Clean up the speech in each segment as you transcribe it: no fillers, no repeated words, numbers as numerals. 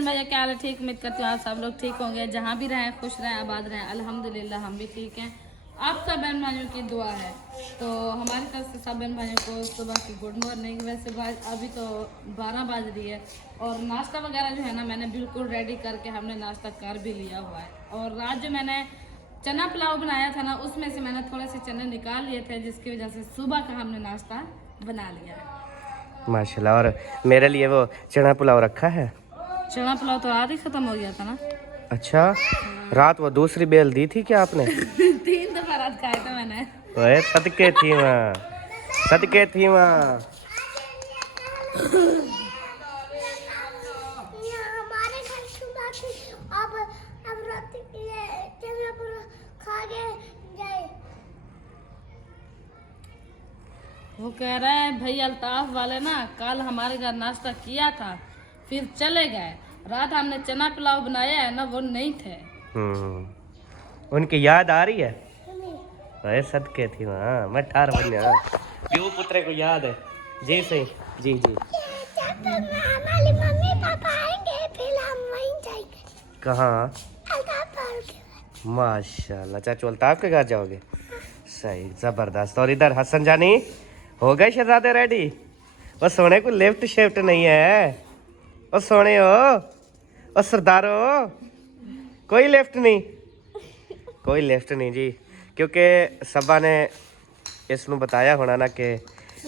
बहन भैया क्या हाल है? ठीक, उम्मीद करती हूँ आप सब लोग ठीक होंगे, जहाँ भी रहें खुश रहें आबाद रहें। अल्हम्दुलिल्लाह हम भी ठीक हैं। आप सब बहन भाइयों की दुआ है। तो हमारी तरफ से सब बहन भाइयों को सुबह की गुड मॉर्निंग। वैसे अभी तो 12 बज रही है और नाश्ता वगैरह जो है ना मैंने बिल्कुल रेडी करके हमने नाश्ता कर भी लिया हुआ है। और रात जो मैंने चना पुलाव बनाया था ना उसमें से मैंने थोड़े से चने निकाल लिए थे, जिसकी वजह से सुबह का हमने नाश्ता बना लिया है। माशाल्लाह। और मेरे लिए वो चना पुलाव रखा है। चना पुलाव तो रात ही खत्म हो गया था ना। अच्छा, रात वो दूसरी बेल दी थी क्या आपने? 3 दफा रात खाया था मैंने। ओए सदके थी माँ, सदके थी माँ। हमारे घर सुबह की अब रात खा के जाए। वो कह रहा है भाई अल्ताफ वाले ना कल हमारे घर नाश्ता किया था फिर चले गए। रात हमने चना पुलाव बनाया है ना वो नहीं थे। उनकी याद आ रही है? ओए सदके थी माँ, मैं ठार बन गया। क्यों पुत्रे को याद है? जी सही, जी जी। हमारी मम्मी पापा आएंगे फिर हम वहीं जाएंगे। कहाँ? अल्ताफ के घर। माशाल्लाह, चाचू अल्ताफ के घर जाओगे? सही, जबरदस्त। और इधर हसन जानी हो गए शहजादे रेडी? वो सोने को लिफ्ट शिफ्ट नहीं है। ओ सोने हो, ओ सरदारो, कोई लिफ्ट नहीं, कोई लिफ्ट नहीं जी। क्योंकि सबा ने इसनू बताया होना ना कि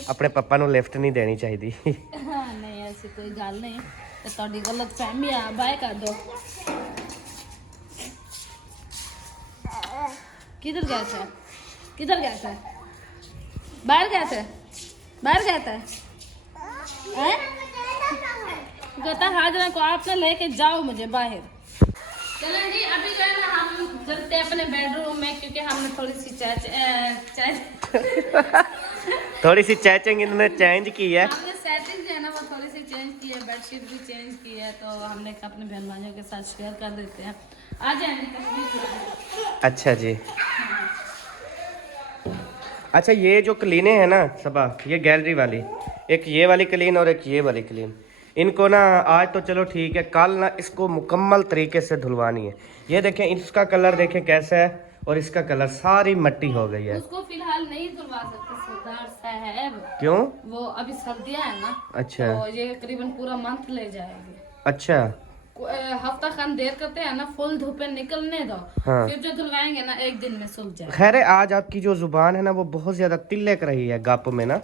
अपने पप्पा ਨੂੰ लिफ्ट नहीं देनी चाहिए। हाँ नहीं ऐसी कोई गल नहीं, तो थोड़ी गलत फहमी है। बाय कर दो। किधर गया था? किधर गया था? बाहर गया था? बाहर गया था? कहता हाजरा को आपने लेके जाओ मुझे बाहर। चलें जी, अभी जो है ना हम चलते हैं अपने बेडरूम में, क्योंकि हमने थोड़ी सी थोड़ी सी चैचिंग इन्होंने चेंज की है। हमने सेटिंग जो है ना वो थोड़ी सी चेंज की है, बेडशीट भी चेंज की है, तो हमने कहा अपने बहन भाइयों के साथ शेयर कर देते हैं। आ जाए। अच्छा जी। अच्छा, ये जो क्लीनें हैं ना सबा, ये गैलरी वाली, एक ये वाली क्लीन और एक ये वाली क्लीन, इनको ना आज तो चलो ठीक है, कल ना इसको मुकम्मल तरीके से धुलवानी है। ये देखें, इसका कलर देखें कैसा है और इसका कलर सारी मिट्टी हो गई है। उसको फिलहाल नहीं धुलवा सकते सरदार साहब। क्यों? वो अभी सर्दियां है ना। अच्छा। तो ये करीबन पूरा मंथ ले जाएगी। अच्छा। हफ्ता खान देर करते हैं ना, फुल धूपे निकलने दो। हाँ। फिर जो धुलवाएंगे ना एक दिन में सूख जाएगा। खैर है, आज आपकी जो जुबान है ना वो बहुत ज्यादा तिलक रही है गप में ना।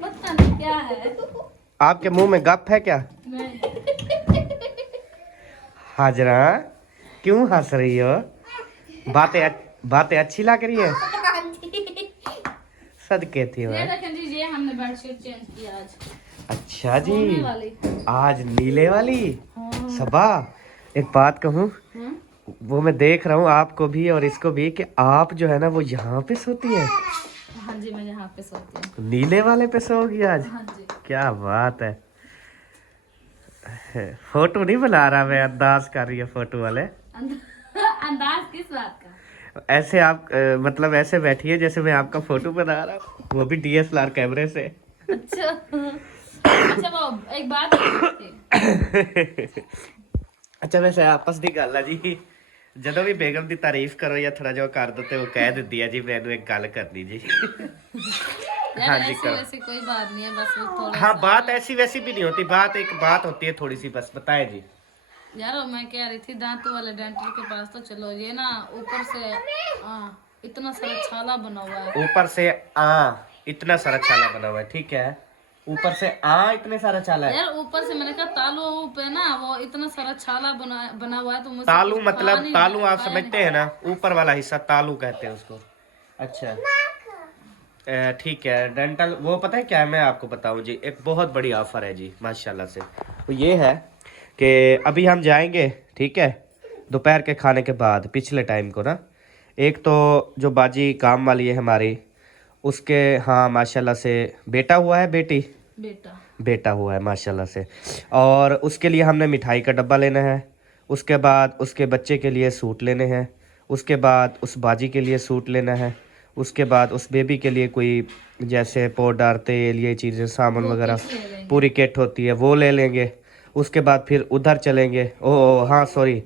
पता नहीं क्या है। आपके मुंह में गप है क्या? नहीं। हाजरा, क्यों हंस रही हो? बातें अच्छी लग रही है? सदके थी ये मैं। देखें जी, ये हमने बेडशीट चेंज किया आज। अच्छा जी, सोने वाली। आज नीले वाली। हाँ। सबा, एक बात कहूँ, हाँ? वो मैं देख रहा हूँ आपको भी और इसको भी कि आप जो है ना वो यहाँ पे सोती है। हाँ जी, मैं यहाँ पे सोती हूँ। नीले वाले पे सोगी आज? हाँ जी। क्या बात है। फोटो नहीं बना रहा मैं, अंदाज कर रही है फोटो वाले। अंदाज किस बात का? ऐसे आप मतलब ऐसे बैठिए जैसे मैं आपका फोटो बना रहा हूँ, वो भी DSLR कैमरे से। अच्छा। अच्छा वो एक बात थी। ਅੱਛਾ, ਵੈਸੇ ਆਪਸ ਦੀ ਗੱਲ ਆ ਜੀ, ਜਦੋਂ ਵੀ ਬੇਗਮ ਦੀ ਤਾਰੀਫ ਕਰੋ ਜਾਂ ਥੋੜਾ ਜਿਹਾ ਕਰ ਦੋ ਤੇ ਉਹ ਕਹਿ ਦਿੰਦੀ ਆ ਜੀ ਮੈਨੂੰ एक ਗੱਲ करनी जी। यार हाँ जी, ऐसी करो। वैसी कोई बात नहीं है, बस वो थोड़ा हाँ, सा- बात ऐसी वैसी भी नहीं होती, बात एक बात होती है थोड़ी सी, बस बताए जी। यार मैं कह रही थी दांतों वाले डेंटल के पास तो चलो, ये ना ऊपर से इतना सारा छाला बना हुआ है। ऊपर से इतना सारा छाला बना हुआ है, ठीक है, ऊपर से इतने सारा छाला है। यार ऊपर से मैंने कहा तालू पे ना वो इतना सारा छाला बना हुआ है, तो मुझसे तालू कुछ खा मतलब नहीं तालू जा- आप खाया समझते हैं ना, ऊपर वाला हिस्सा तालू कहते हैं उसको। अच्छा ठीक है, डेंटल वो पता है क्या है, मैं आपको बताऊं जी, एक बहुत बड़ी ऑफर है जी माशाल्लाह से। वो ये है कि अभी हम जाएंगे, ठीक है, दोपहर के खाने के बाद, पिछले टाइम को ना, एक तो जो बाजी काम वाली है हमारी, उसके हाँ माशाल्लाह से बेटा हुआ है, बेटी बेटा। बेटा हुआ है माशाल्लाह से, और उसके लिए हमने मिठाई का डब्बा लेना है। उसके बाद उसके बच्चे के लिए सूट लेने हैं। उसके बाद उस बाजी के लिए सूट लेना है। उसके बाद उस बेबी के लिए कोई जैसे पाउडर तेल ये चीज़ें सामान वो वगैरह किट ले लेंगे। पूरी किट होती है वो ले लेंगे। उसके बाद फिर उधर चलेंगे। ओह हाँ सॉरी,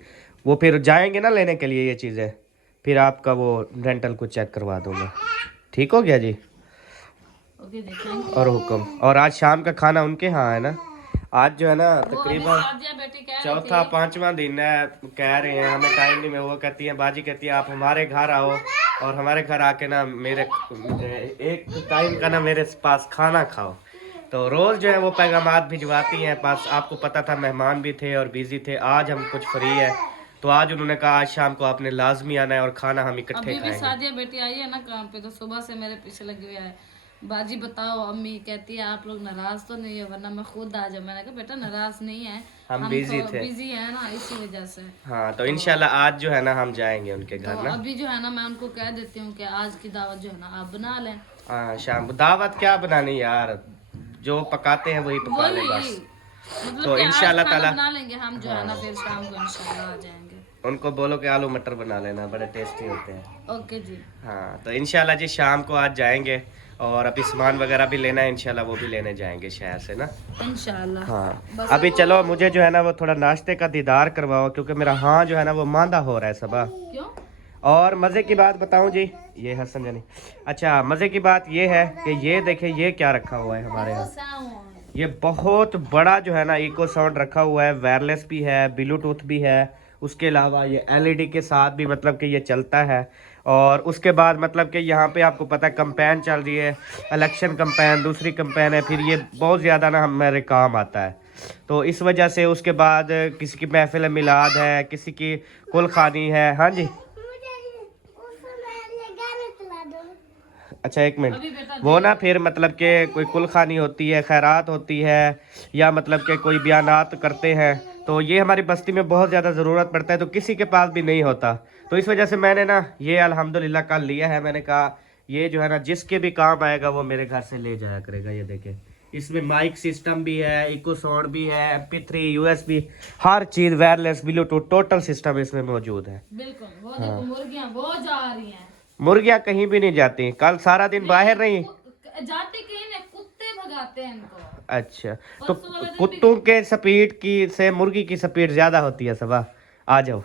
वो फिर जाएंगे ना लेने के लिए ये चीज़ें, फिर आपका वो रेंटल को चेक करवा दूंगा। ठीक हो गया जी? ओके जी, थैंक यू। और हुक्म। और आज शाम का खाना उनके यहाँ है ना, आज जो है ना वो अभी तकरीबन सादिया बेटी कह रही चौथा थी, 5वां दिन है, कह रहे हैं हमें टाइम नहीं है। वो कहती है बाजी कहती है आप हमारे घर आओ और हमारे घर आके ना मेरे एक टाइम का ना मेरे पास खाना खाओ। तो रोज़ जो है वो पैगामात भिजवाती हैं पास। आपको पता था मेहमान भी थे और बिजी थे, आज हम कुछ फ्री है तो आज उन्होंने कहा आज शाम को आपने लाजमी आना है और खाना हम इकट्ठे अभी भी खाएंगे। सादिया बेटी आई है ना काम पे, तो सुबह से मेरे पीछे लगी हुई है। बाजी बताओ अम्मी, कहती है आप लोग नाराज तो नहीं है, वरना मैं खुद आ जाऊँ। मैंने कहा बेटा नाराज नहीं है, हम बिजी थे। बिजी है ना इसी वजह से। हाँ तो इंशाल्लाह आज जो है ना हम जाएंगे उनके घर तो ना। अभी जो है ना मैं उनको कह देती हूँ कि आज की दावत जो है ना आप बना लें। हाँ शाम को दावत क्या बनानी यार, जो पकाते हैं वही पका ले बस। मतलब तो कि आज इंशाल्लाह खाना ताला बना लेंगे हम जो है ना, फिर शाम को इंशाल्लाह आ जाएंगे। उनको बोलो कि आलू मटर बना लेना, बड़े टेस्टी होते हैं। ओके जी। हाँ तो इंशाल्लाह जी शाम को आज जाएंगे और अभी सामान वगैरह भी लेना है, इंशाल्लाह वो भी लेने जाएंगे शहर से ना। इंशाल्लाह। हाँ अभी चलो मुझे जो है ना वो थोड़ा नाश्ते का दीदार करवाओ, क्योंकि मेरा हाँ जो है ना वो मांदा हो रहा है सबा। क्यों? और मज़े की बात बताऊं जी, ये हसन जानी, अच्छा मज़े की बात ये है कि ये देखिए ये क्या रखा हुआ है हमारे यहाँ। ये बहुत बड़ा जो है ना इको साउंड रखा हुआ है, वायरलेस भी है, ब्लूटूथ भी है, उसके अलावा ये एलईडी के साथ भी मतलब कि ये चलता है। और उसके बाद मतलब कि यहाँ पे आपको पता है कंपेन चल रही है, इलेक्शन कंपेन, दूसरी कंपेन है, फिर ये बहुत ज़्यादा ना हमारे काम आता है। तो इस वजह से उसके बाद किसी की महफिल मिलाद है, किसी की कुलखानी है। हाँ जी अच्छा एक मिनट, वो ना फिर मतलब कि कोई कुलखानी होती है, खैरात होती है, या मतलब कि कोई बयानात करते हैं, तो ये हमारी बस्ती में बहुत ज़्यादा ज़रूरत पड़ता है, तो किसी के पास भी नहीं होता। तो इस वजह से मैंने ना ये अल्हम्दुलिल्लाह कल लिया है। मैंने कहा ये जो है ना जिसके भी काम आएगा वो मेरे घर से ले जाया करेगा। ये देखें इसमें माइक सिस्टम भी है, इको साउंड भी है, MP3 USB, हर चीज़, वायरलेस, ब्लूटूथ, टोटल सिस्टम इसमें मौजूद है। बिल्कुल। वो देखो मुर्गियां वो जा रही हैं। मुर्गियाँ कहीं भी नहीं जाती, कल सारा दिन बाहर रही। जाते कहीं नहीं, कुत्ते भगाते हैं इनको। अच्छा तो कुत्तों के स्पीड की से मुर्गी की स्पीड ज्यादा होती है सबा। आ जाओ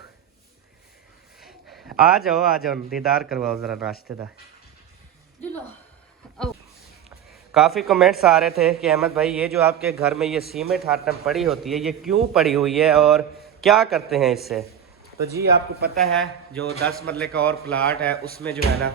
आ जाओ आ जाओ, दीदार करवाओ जरा नाश्ते का। काफ़ी कमेंट्स आ रहे थे कि अहमद भाई ये जो आपके घर में ये सीमेंट आइटम पड़ी होती है ये क्यों पड़ी हुई है और क्या करते हैं इससे। तो जी आपको पता है जो 10 मरले का और प्लाट है उसमें जो है ना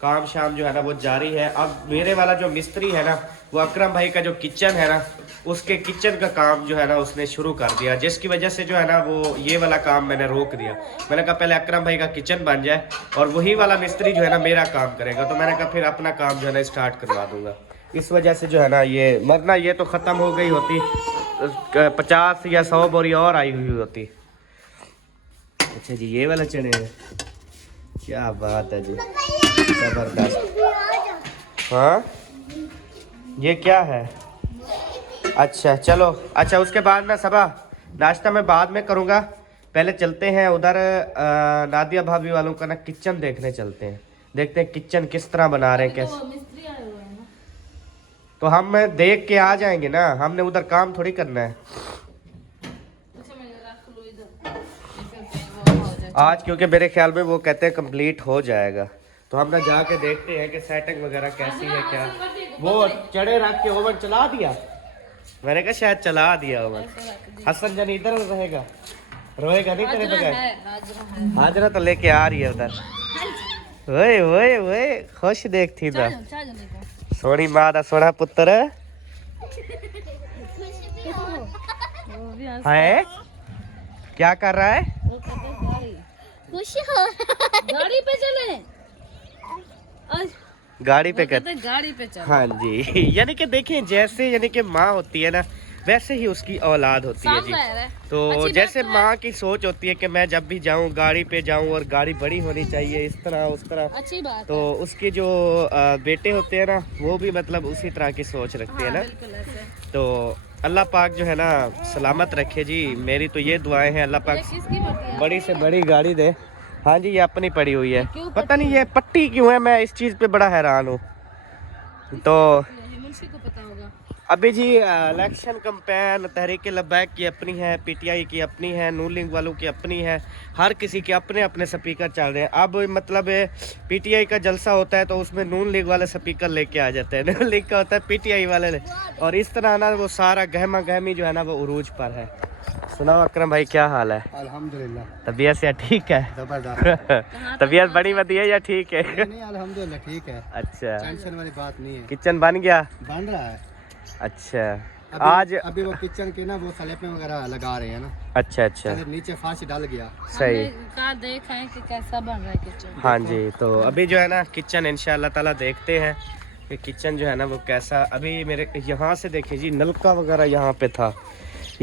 काम शाम जो है ना वो जारी है। अब मेरे वाला जो मिस्त्री है ना वो अकरम भाई का जो किचन है ना उसके किचन का काम जो है ना उसने शुरू कर दिया, जिसकी वजह से जो है ना वो ये वाला काम मैंने रोक दिया। मैंने कहा पहले अकरम भाई का किचन बन जाए और वही वाला मिस्त्री जो है ना मेरा काम करेगा। तो मैंने कहा फिर अपना काम जो है ना स्टार्ट करवा दूंगा। इस वजह से जो है ना ये मरना ये तो ख़त्म हो गई होती, 50 या 100 बोरी और आई हुई होती। अच्छा जी ये वाला चने हैं, क्या बात है जी, जबरदस्त। हाँ ये क्या है? अच्छा चलो, अच्छा उसके बाद ना सबा नाश्ता मैं बाद में करूँगा, पहले चलते हैं उधर नादिया भाभी वालों का ना किचन देखने चलते हैं, देखते हैं किचन किस तरह बना रहे हैं कैसे। मिस्त्री आए हुए हैं ना, तो हम देख के आ जाएंगे ना, हमने उधर काम थोड़ी करना है आज, क्योंकि मेरे ख्याल में वो कहते हैं कंप्लीट हो जाएगा। तो हम ना जाके देखते हैं कि सेटिंग वगैरह कैसी है क्या। वो चढ़े रख के ओवन चला दिया, मैंने कहा शायद चला दिया ओवन। हसन जन इधर रहेगा, रोएगा नहीं तेरे बगैर। हाजरा तो लेके आ रही है उधर। ओए ओए ओए खुश देखती था, सोनी माँ दा सोना पुत्र है। क्या कर रहा है? खुशी हो गाड़ी पे चले, गाड़ी पे कहते हैं गाड़ी पे चले। हाँ जी यानी कि देखें जैसे यानी कि माँ होती है ना वैसे ही उसकी औलाद होती है जी। तो जैसे माँ की सोच होती है कि मैं जब भी जाऊँ गाड़ी पे जाऊँ और गाड़ी बड़ी होनी चाहिए, इस तरह उस तरह, अच्छी बात तो उसके जो बेटे होते हैं ना वो भी मतलब उसी तरह की सोच रखते हैं ना। तो अल्लाह पाक जो है ना सलामत रखे जी, मेरी तो ये दुआएं हैं अल्लाह पाक बड़ी से बड़ी गाड़ी दे। हाँ जी ये अपनी पड़ी हुई है, पता नहीं ये पट्टी क्यों है, मैं इस चीज़ पे बड़ा हैरान हूँ। तो मुंशी को पता होगा। अभी जी इलेक्शन कैंपेन तहरीक लब्बैक की अपनी है, पीटीआई की अपनी है, नून लीग वालों की अपनी है, हर किसी के अपने अपने स्पीकर चल रहे हैं। अब मतलब पीटीआई का जलसा होता है तो उसमें नून लीग वाले स्पीकर लेके आ जाते हैं, नून लीग का होता है पीटीआई वाले और इस तरह ना वो सारा गहमा गहमी जो है ना वो उरूज पर है। सुनाओ अकरम भाई, क्या हाल है? अल्हम्दुलिल्लाह। तबीयत से ठीक है? जबरदस्त। तबीयत बड़ी बदी है या ठीक है? नहीं अल्हम्दुलिल्लाह ठीक है। अच्छा, टेंशन वाली बात नहीं है। किचन बन गया? बन रहा है अच्छा, आज अभी वो किचन के ना वो सलेपे वगैरह लगा रहे हैं ना। अच्छा अच्छा, नीचे फर्श डाल गया। सही। का देखा है कि कैसा बन रहा है किचन। हाँ जी, तो अभी जो है ना किचन इंशाल्लाह ताला देखते हैं कि किचन जो है ना वो कैसा। अभी मेरे यहाँ से देखिए जी, नलका वगैरह यहाँ पे था,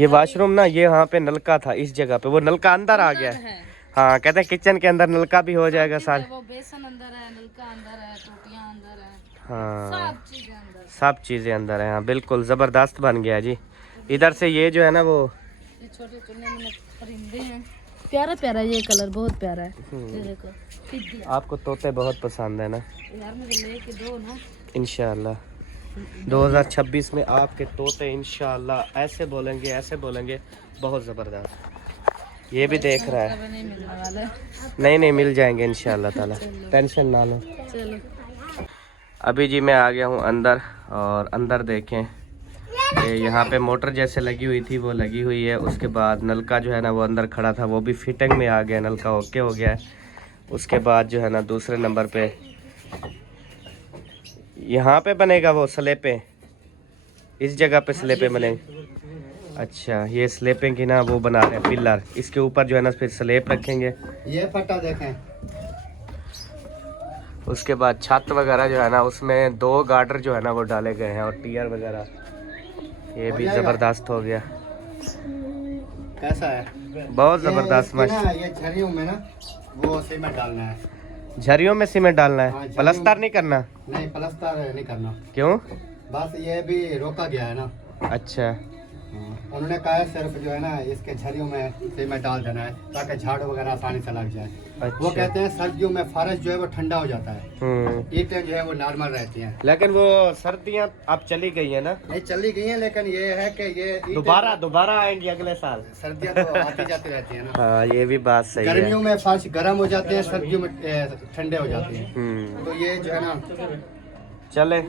ये वॉशरूम ना ये यहाँ पे नलका था इस जगह पे, वो नलका अंदर आ गया है। हाँ, कहते हैं किचन के अंदर नलका भी हो जाएगा सारे। वो बेसन अंदर है, नलका अंदर है, टोटियां अंदर है, हाँ, सब चीजें अंदर है। सब चीज़ें अंदर है। हाँ बिल्कुल ज़बरदस्त बन गया जी। इधर से ये जो है ना वो ये छोटे चुन्ने में परिंदे हैं, प्यारा प्यारा ये कलर बहुत प्यारा है। ये देखो टिड्डी। आपको तोते बहुत पसंद है ना? यार मुझे लेके दो ना। इंशाल्लाह 2026 में आपके तोते इंशाल्लाह ऐसे बोलेंगे बहुत ज़बरदस्त। ये भी देख रहा है। नहीं मिलने वाले। नहीं नहीं, मिल जाएंगे इंशाल्लाह ताला, टेंशन ना लो। चलो अभी जी मैं आ गया हूँ अंदर, और अंदर देखें यहाँ पे मोटर जैसे लगी हुई थी वो लगी हुई है। उसके बाद नलका जो है ना वो अंदर खड़ा था वो भी फिटिंग में आ गया, नलका ओके हो गया है। उसके बाद जो है ना दूसरे नंबर पे यहाँ पे बनेगा वो स्लेपें, इस जगह पे स्लेपें बनेंगे। अच्छा, ये स्लेपें की ना वो बना रहे हैं पिलर, इसके ऊपर जो है ना फिर स्लेप रखेंगे। ये पट्टा देखें। उसके बाद छत वगैरह जो है ना उसमें 2 गार्डर जो है ना वो डाले गए हैं और टियर वगैरह, ये भी ज़बरदस्त हो गया। कैसा है? बहुत ज़बरदस्त ना ये झरियों में ना वो सीमेंट डालना है। झरियों में सीमेंट डालना हाँ, है, झरियों प्लास्टर नहीं करना? नहीं प्लास्टर नहीं करना। क्यों? बस ये भी रोका गया है ना। अच्छा, उन्होंने कहा है सिर्फ जो है ना इसके झरियों में सीमेंट डाल देना है ताकि झाड़ू वगैरह आसानी से लग जाए। अच्छा। वो कहते हैं सर्दियों में फर्श जो है वो ठंडा हो जाता है, ईंटें जो है वो नॉर्मल रहती हैं। लेकिन वो सर्दियाँ अब चली गई है ना? नहीं चली गई हैं, लेकिन ये है कि ये दोबारा आएंगी अगले साल। सर्दियाँ तो आती जाती रहती है ना। हाँ, ये भी बात सही है। गर्मियों में फर्श गर्म हो जाते हैं, सर्दियों में ठंडे हो जाते हैं। तो ये जो है ना चले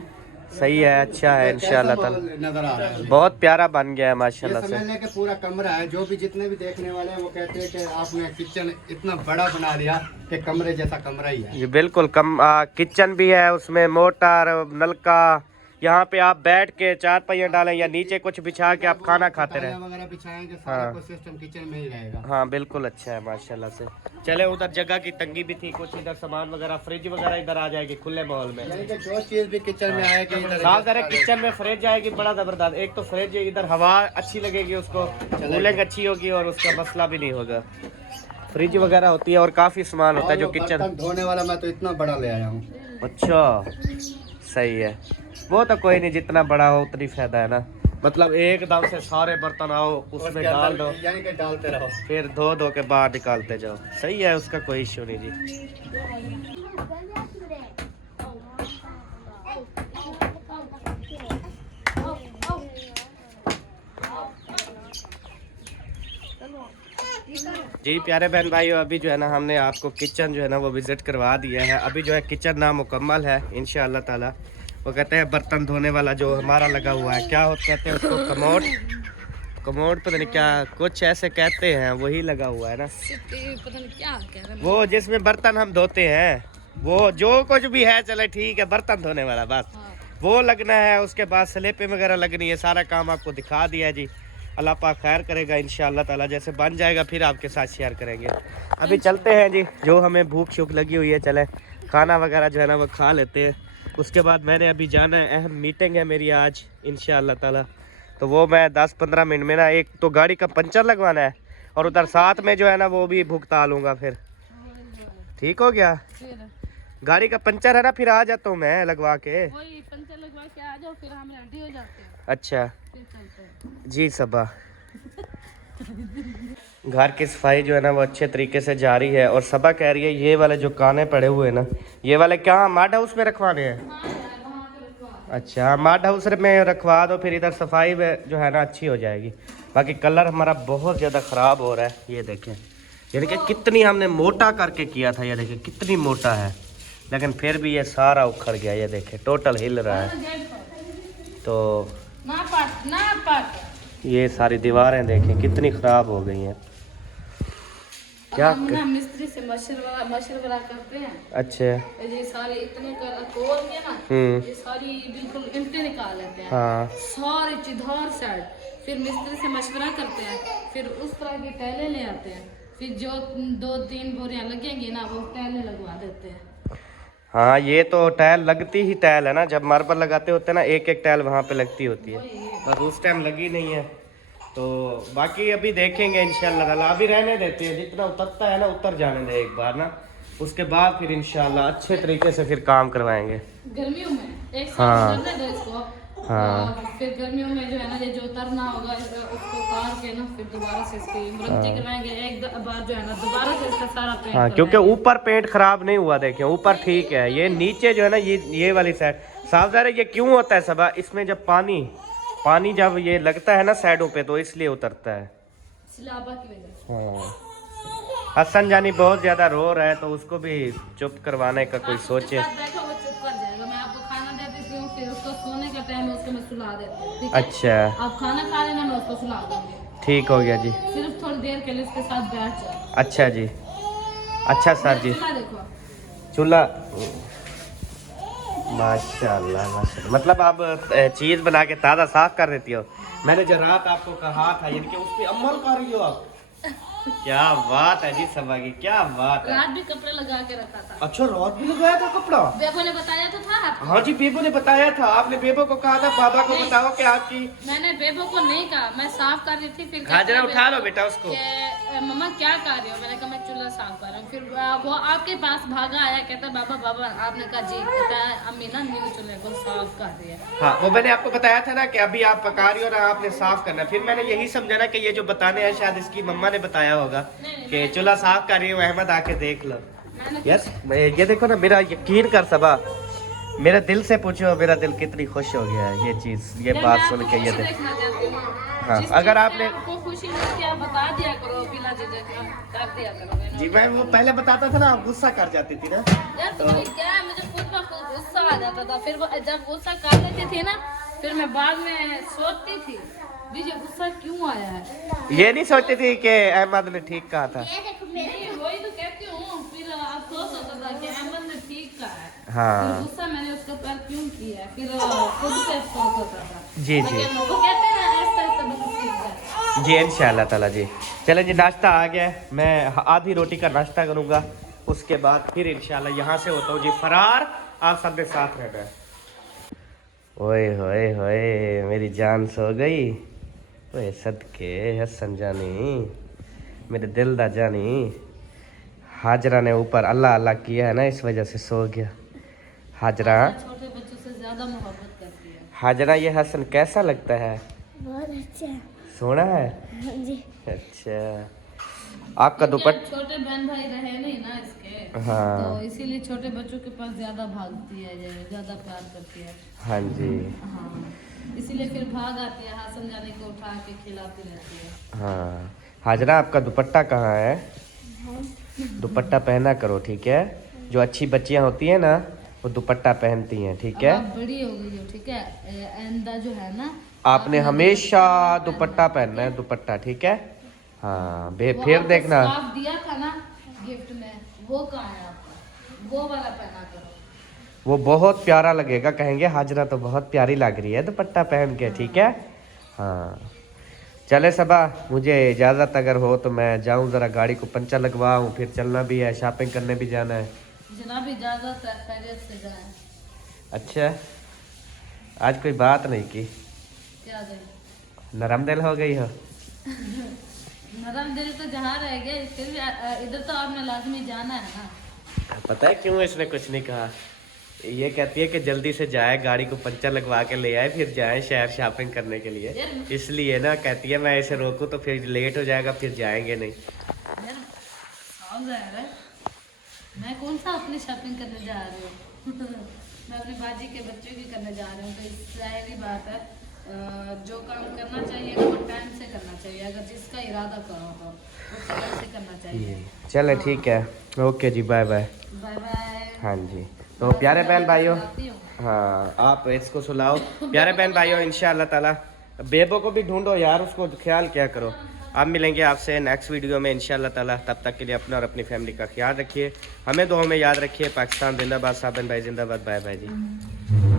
सही है, अच्छा है इंशाल्लाह ताला। नजर आ रहा है, बहुत प्यारा बन गया है ये माशाल्लाह से। समझ लें कि पूरा कमरा है। जो भी जितने भी देखने वाले हैं वो कहते हैं कि आपने किचन इतना बड़ा बना लिया कि कमरे जैसा कमरा ही है। ये बिल्कुल किचन भी है, उसमें मोटर नलका, यहाँ पे आप बैठ के 4 पहिया डालें या नीचे कुछ बिछा के आप खाना खाते रहे। वगैरह बिछाएंगे, सारा कुछ सिस्टम किचन में ही रहेगा। हाँ बिल्कुल अच्छा है माशाल्लाह से। चले, उधर जगह की तंगी भी थी, कुछ इधर सामान वगैरह फ्रिज वगैरह इधर आ जाएगी खुले माहौल में। यानी कि जो चीज भी किचन में आएगी इधर साफ करे किचन में फ्रिज आएगी, बड़ा जबरदस्त। एक तो फ्रिज इधर हवा अच्छी लगेगी, उसको कूलिंग अच्छी होगी और उसका मसला भी नहीं होगा। फ्रिज वगैरह होती है और काफी सामान होता है जो किचन। बर्तन धोने वाला मैं तो इतना बड़ा ले आया हूँ। अच्छा, सही है। वो तो कोई नहीं, जितना बड़ा हो उतनी फायदा है ना। मतलब एकदम से सारे बर्तन आओ उसमें डाल दो, यानी कि डालते रहो, फिर धो के बाहर निकालते जाओ। सही है, उसका कोई इश्यू नहीं जी। जी प्यारे बहन भाइयों, अभी जो है ना हमने आपको किचन जो है ना वो विजिट करवा दिया है। अभी जो है किचन नामुकम्मल है इंशाअल्लाह ताला। वो कहते हैं बर्तन धोने वाला जो हमारा लगा हुआ है, क्या होता कहते हैं उसको, कमोड पता नहीं क्या कुछ ऐसे कहते हैं, वही लगा हुआ है ना, पता नहीं क्या कह रहे हैं। वो जिसमें बर्तन हम धोते हैं, वो जो कुछ भी है चले ठीक है, बर्तन धोने वाला बस वो लगना है। उसके बाद स्लेपें वगैरह लगनी है, सारा काम आपको दिखा दिया जी। अल्लाह पाक खैर करेगा इंशाअल्लाह ताला, जैसे बन जाएगा फिर आपके साथ शेयर करेंगे। अभी चलते हैं जी, जो हमें भूख शूख लगी हुई है, चले खाना वगैरह जो है ना वो खा लेते हैं। उसके बाद मैंने अभी जाना है, अहम मीटिंग है मेरी आज इंशाअल्लाह ताला, तो वो मैं 10-15 मिनट में ना, एक तो गाड़ी का पंचर लगवाना है और उधर साथ में जो है ना वो भी भुगता लूँगा। फिर ठीक हो गया, गाड़ी का पंचर है ना, फिर आ जाता हूँ मैं लगवा के। वही पंचर लगवा के आ जाओ, फिर हम रेडी हो जाते हैं। अच्छा फिर चलते हैं। जी सबा। घर की सफाई जो है ना वो अच्छे तरीके से जारी है। और सबा कह रही है ये वाले जो काने पड़े हुए हैं ना, ये वाले क्या मड हाउस में रखवाने हैं? अच्छा, मार्ट हाउस में रखवा दो, फिर इधर सफाई में जो है ना अच्छी हो जाएगी। बाकी कलर हमारा बहुत ज़्यादा ख़राब हो रहा है, ये देखें, यानी कि कितनी हमने मोटा करके किया था, ये देखें कितनी मोटा है, लेकिन फिर भी ये सारा उखड़ गया, ये देखें टोटल हिल रहा है। तो ये सारी दीवारें देखें कितनी ख़राब हो गई हैं। क्या हम ना मिस्त्री से मशवरा करते हैं। अच्छा। ये सारे इतने तोड़ के ना, ये सारी बिल्कुल ईंटें निकाल लेते हैं। हाँ। सारी चिधार साइड, फिर मिस्त्री से मशवरा करते हैं, फिर उस तरह की टाइलें ले आते हैं, फिर जो 2-3 बोरियां लगेंगी ना वो टाइलें लगवा देते हैं। हाँ, ये तो टाइल लगती ही टाइल है ना, जब मार्बल लगाते होते हैं ना एक एक टाइल वहाँ पे लगती होती है, बस उस टाइम लगी नहीं है। तो बाकी अभी देखेंगे इंशाल्लाह ताला, अभी रहने देते हैं, जितना उतरता है ना उतर जाने दे एक बार ना, उसके बाद फिर इंशाल्लाह अच्छे तरीके से फिर काम करवाएंगे गर्मियों में एक हाँ। साल करने दो इसको। हाँ। फिर गर्मियों में जो है ना ये जो उतरना होगा उसको काट के ना फिर दोबारा से इसकी मरम्मती करवाएंगे, एक बार जो है ना दोबारा से इसका सारा पेंट हाँ, क्योंकि ऊपर पेंट खराब नहीं हुआ, देखें ऊपर ठीक है, ये नीचे जो है ना ये वाली साइड साफ ज़ाहिर है। ये क्यों होता है सबा, इसमें जब पानी जब ये लगता है ना साइडों पे तो इसलिए उतरता है। सिलाबा की वजह से। हाँ, हसन जानी बहुत ज्यादा रो रहा है, तो उसको भी चुप करवाने का कोई सोचे। बैठो वो चुप कर जाएगा, मैं आपको खाना दे देती हूँ, फिर उसको सोने का टाइम है उसको मैं सुला देती हूँ, ठीक है? अच्छा, आप खाना खा लेना, मैं उसको सुला दूंगी। ठीक हो गया जी। सिर्फ थोड़ी देर के लिए उसके साथ बैठ जाओ। अच्छा जी, अच्छा सर जी। चूल्हा देखो, चूल्हा माशाल्लाह माशाल्लाह, मतलब आप चीज बना के ताज़ा साफ कर देती हो। मैंने जो रात आपको कहा था, यानी कि उस पर अमल कर रही हो आप। क्या बात है जी सबा की, क्या बात है। रात भी कपड़ा लगा के रखा था। अच्छा, रात भी लगाया था कपड़ा? बेबो ने बताया तो था आपको। हाँ जी, बेबो ने बताया था, आपने बेबो को कहा था बाबा को बताओ कि आपकी। मैंने बेबो को नहीं कहा, मैं साफ कर रही थी, फिर हाजरा उठा लो बेटा उसको। मम्मा क्या कर रही हो, मैंने कहा मैं चूल्हा साफ कर रहा हूँ, फिर वो आपके पास भागा आया, कहता बाबा बाबा, आपने कहा जी, कहता है अम्मी ना न्यू चूल्हे को साफ कर रही है। हाँ, वो मैंने आपको बताया था ना कि अभी आप पका रही हो ना, आपने साफ करना। फिर मैंने यही समझा ना कि ये जो बताने हैं शायद इसकी मम्मा ने बताया होगा कि चूल्हा साफ कर रही हो, अहमद आके देख लो। यस, ये देखो ना, मेरा यकीन कर सबा, मेरे दिल से पूछो, मेरा दिल कितनी खुश हो गया है ये चीज, ये बात सुन के। ये देखना चाहती हूँ, हाँ, अगर आपने खुशी आप बता दिया करो, बिना झिझक कर दिया करो। जी, मैं वो पहले बताता था ना, आप गुस्सा कर जाती थी ना। यार तुम्हें क्या है, मुझे खुद ब खुद गुस्सा आ जाता था, फिर जब गुस्सा कर लेती थी ना, फिर मैं बाद में सोचती थी मुझे गुस्सा क्यों आया है। ये नहीं सोचती थी कि अहमद ने ठीक कहा था। नहीं, वही तो कहती हूँ, फिर अफसोस होता था कि अहमद ने ठीक कहा है। हाँ। फिर गुस्सा मैंने उसके ऊपर क्यों किया है, फिर खुद से अफसोस होता था। जी जी, वो कहते हैं ना, ऐसा ऐसा बस सीख जाए। जी इंशाल्लाह ताला जी। चलें जी, नाश्ता आ गया है, मैं आधी रोटी का नाश्ता करूँगा, उसके बाद फिर इंशाल्लाह यहाँ से होता हूँ जी फरार। आप सब के साथ रहना है। ओए होए होए, मेरी जान सो गई। ओए सदके हसन जानी, मेरे दिल दा जानी। हाजरा ने ऊपर अल्लाह अल्लाह किया है ना, इस वजह से सो गया। हाजरा, छोटे बच्चों से ज्यादा मोहब्बत करती है। हाजरा, ये हसन कैसा लगता है? बहुत अच्छा। सोना है? जी। अच्छा, आपका दुपट्टा। छोटे बहन भाई रहे नहीं ना इसके, हाँ। तो इसीलिए छोटे बच्चों के पास ज्यादा भागती है, ज्यादा प्यार करती है। हाँ जी। हाँ, इसीलिए फिर भाग आती है, हासन जाने को उठा के खिलाती रहती है। हाँ, हाजरा, आपका दुपट्टा कहाँ है? दुपट्टा पहना करो, ठीक है? जो अच्छी बच्चियाँ होती हैं ना, वो दुपट्टा पहनती हैं, ठीक है? अब आप बड़ी हो गई हो, ठीक है? आइंदा जो है ना, आपने हमेशा दुपट्टा पहनना है, दुपट्टा, ठीक है? हाँ, फिर देखना। आप दिया था ना गिफ्ट में, वो कहाँ है आपका? वो वाला पहना करो। वो बहुत प्यारा लगेगा, कहेंगे हाजरा तो बहुत प्यारी लग रही है दुपट्टा पहन के, ठीक है? हाँ, चले सबा, मुझे इजाज़त अगर हो तो मैं जाऊँ, ज़रा गाड़ी को पंचर लगवाऊँ, फिर चलना भी है, शॉपिंग करने भी जाना है। जनाब इजाजत है, खैरियत से जाएं। अच्छा, आज कोई बात नहीं की? क्या दे? नरम दिल हो गई हो? नरम दिल तो जहाँ रह गए, फिर भी इधर तो आपने लाजमी जाना है ना। पता है क्यों इसने कुछ नहीं कहा? ये कहती है कि जल्दी से जाए, गाड़ी को पंचर लगवा के ले आए, फिर जाए शहर शॉपिंग करने के लिए। इसलिए ना कहती है मैं इसे रोकूं तो फिर लेट हो जाएगा, फिर जाएंगे नहीं। यार साफ ज़ाहिर है, मैं कौन सा अपनी शॉपिंग करने जा रही हूँ। मैं अपनी बाजी के बच्चे भी करने जा रही हूँ। तो इस जाहिर बात है जो काम करना चाहिए वो टाइम से करना चाहिए, अगर जिसका इरादा करो तो उसको टाइम से करना चाहिए। चलो ठीक है, ओके जी, बाय बाय। Bye bye. हाँ जी, तो प्यारे बहन भाइयों, हाँ आप इसको सुलाओ। प्यारे बहन भाइयों, इंशाअल्लाह ताला बेबो को भी ढूंढो यार, उसको ख्याल क्या करो। अब मिलेंगे आपसे नेक्स्ट वीडियो में इंशाअल्लाह ताला। तब तक के लिए अपना और अपनी फैमिली का ख्याल रखिए, हमें दुआओं में याद रखिए। पाकिस्तान जिंदाबाद, साबिन भाई जिंदाबाद। बाय बाय जी।